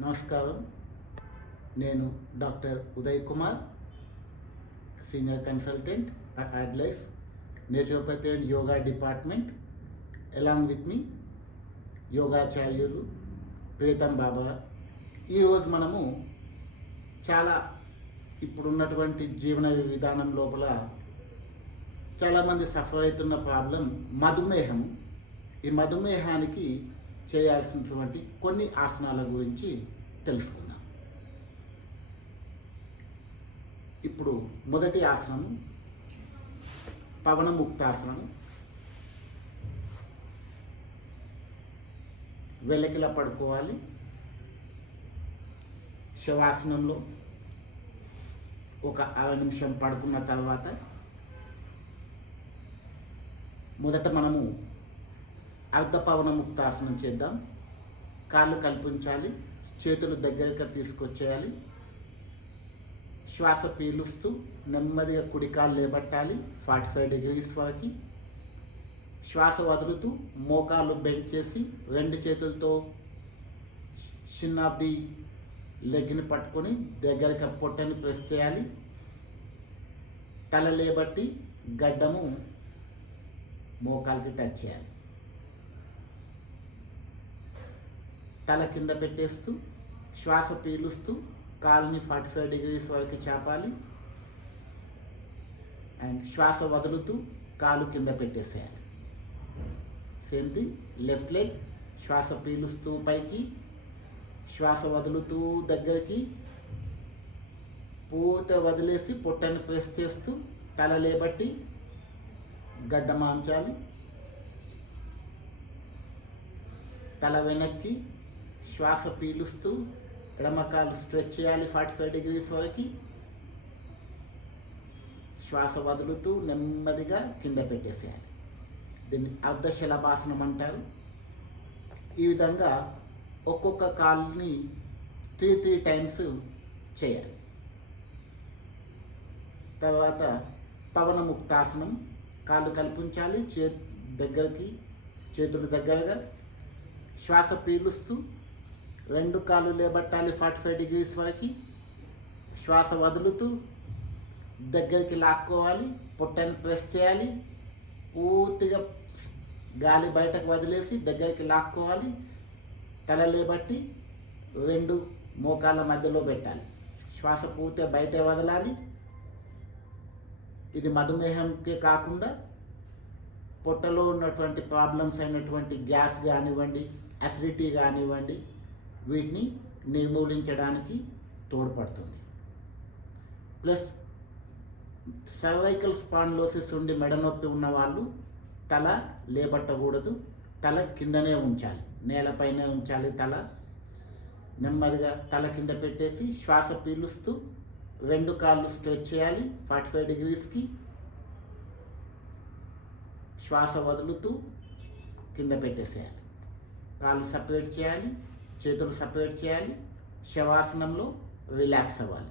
నమస్కారం. నేను doctor Uday Kumar, senior consultant at AdLife naturopathy and yoga department. Along with మీ యోగాచార్యులు ప్రీతం బాబా. ఈరోజు మనము చాలా ఇప్పుడున్నటువంటి జీవన విధానం లోపల చాలామంది సఫర్ అవుతున్న ప్రాబ్లం మధుమేహం. ఈ మధుమేహానికి చేయాల్సినటువంటి కొన్ని ఆసనాల గురించి తెలుసుకుందాం. ఇప్పుడు మొదటి ఆసనం పవనముక్తాసనం. వెల్లకిలా పడుకోవాలి. శవాసనంలో ఒక 6 నిమిషం పడుకున్న తర్వాత మొదట మనము అర్ధపవనముక్తాసనం చేద్దాం. కాళ్ళు కల్పించాలి, చేతులు దగ్గరగా తీసుకొచ్చేయాలి. శ్వాస పీలుస్తూ నెమ్మదిగా కుడి కాలు లేబట్టాలి 45 degrees వరకు. శ్వాస వదులుతూ మోకాళ్ళు బెండ్ చేసి 2 చేతులతో చిన్న ఆఫ్ ది లెగ్ని పట్టుకొని దగ్గరగా పొట్టని ప్రెస్ చేయాలి. తల లేబట్టి గడ్డము మోకాలకి టచ్ చేయాలి. తల కింద పెట్టేస్తూ శ్వాస పీలుస్తూ కాలుని 45 degrees వరకు చాపాలి. అండ్ శ్వాస వదులుతూ కాలు కింద పెట్టేసేయాలి. Same thing left leg. శ్వాస పీలుస్తూ పైకి, శ్వాస వదులుతూ దగ్గరికి, పూర్తిగా వదిలేసి పొట్టని ప్రెస్ చేస్తూ తల లేబట్టి గడ్డ మాంచాలి. తల వెనక్కి, శ్వాస పీలుస్తూ ఎడమకాలు స్ట్రెచ్ చేయాలి 45 degrees వరకు. శ్వాస వదులుతూ నెమ్మదిగా కింద పెట్టేసేయాలి. దీన్ని అర్ధశలభాసనం అంటారు. ఈ విధంగా ఒక్కొక్క కాలుని 3 times చేయాలి. తర్వాత పవనముక్తాసనం. కాళ్ళు కల్పించాలి, చేతులు దగ్గరగా. శ్వాస పీలుస్తూ 2 కాళ్ళు లేబట్టాలి 45 degrees వరకు. శ్వాస వదులుతూ దగ్గరికి లాక్కోవాలి, పొట్టని ప్రెస్ చేయాలి. పూర్తిగా గాలి బయటకు వదిలేసి దగ్గరికి లాక్కోవాలి. తల లేబట్టి 2 మోకాళ్ళ మధ్యలో పెట్టాలి. శ్వాస పూర్తిగా బయటే వదలాలి. ఇది మధుమేహంకే కాకుండా పొట్టలో ఉన్నటువంటి ప్రాబ్లమ్స్ అయినటువంటి గ్యాస్ కానివ్వండి, అసిడిటీ కానివ్వండి, వీటిని నిర్మూలించడానికి తోడ్పడుతుంది. ప్లస్ సర్వైకల్ స్పాండిలోసిస్ ఉండి మెడ నొప్పి ఉన్న వాళ్ళు తల లేబట్టకూడదు, తల కిందనే ఉంచాలి, నేలపైనే ఉంచాలి. తల నెమ్మదిగా తల కింద పెట్టేసి శ్వాస పీలుస్తూ 2 కాళ్ళు స్ట్రెచ్ చేయాలి 45 degreesకి. శ్వాస వదులుతూ కింద పెట్టేసేయాలి. కాళ్ళు సపరేట్ చేయాలి, చేతులు సపరేట్ చేయాలి. శవాసనంలో రిలాక్స్ అవ్వాలి.